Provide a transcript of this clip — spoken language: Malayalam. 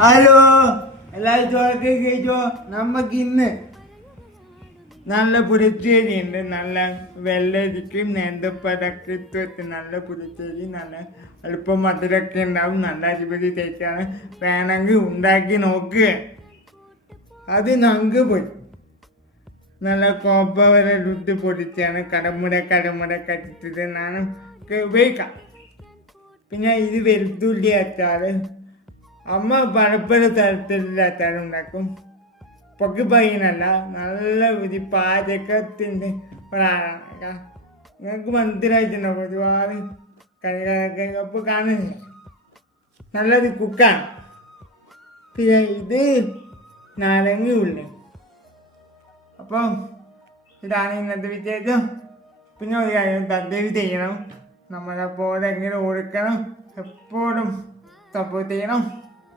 ഹലോ, എല്ലാവരും ചോറൊക്കെ കഴിച്ചോ? നമുക്ക് ഇന്ന് നല്ല പുളിശ്ശേരി ഉണ്ട്. നല്ല വെള്ളരിക്കും നേന്ത്രപ്പഴമൊക്കെ ഇട്ട് വെച്ച് നല്ല പുളിശ്ശേരി, നല്ല എളുപ്പം മധുരമൊക്കെ ഉണ്ടാവും. നല്ല അടിപൊളി ടേസ്റ്റാണ്. വേണമെങ്കിൽ ഉണ്ടാക്കി നോക്കുക. അത് നമുക്ക് പോയി നല്ല കോപ്പ വരെ ഇട്ട് പൊടിച്ചാണ് കടമുട കട്ടിട്ട് നാനും ഉപയോഗിക്കാം. പിന്നെ ഇത് വെളുത്തുള്ളി അച്ചാർ, അമ്മ പലപ്പല തരത്തിലുള്ള അച്ചാർ ഉണ്ടാക്കും. പൊക്കി പയ്യനല്ല, നല്ല ഒരു പാചകത്തിൻ്റെ ഒരാളാണ്. നിങ്ങൾക്ക് മനസ്സിലായിട്ടുണ്ടാവും, ഒരുപാട് കളികളൊക്കെ അപ്പോൾ കാണുന്നില്ല. നല്ലൊരു കുക്കാണ്. പിന്നെ ഇത് നാരങ്ങ ഉള്ളി. അപ്പം ഇതാണ് ഇന്നത്തെ വിശേഷം. പിന്നെ ഒരു കാര്യം സബ്സ്ക്രൈബ് ചെയ്യണം. നമ്മളെ പോലെ എങ്ങനെ ഓടിക്കണം, എപ്പോഴും സപ്പോർട്ട് ചെയ്യണം.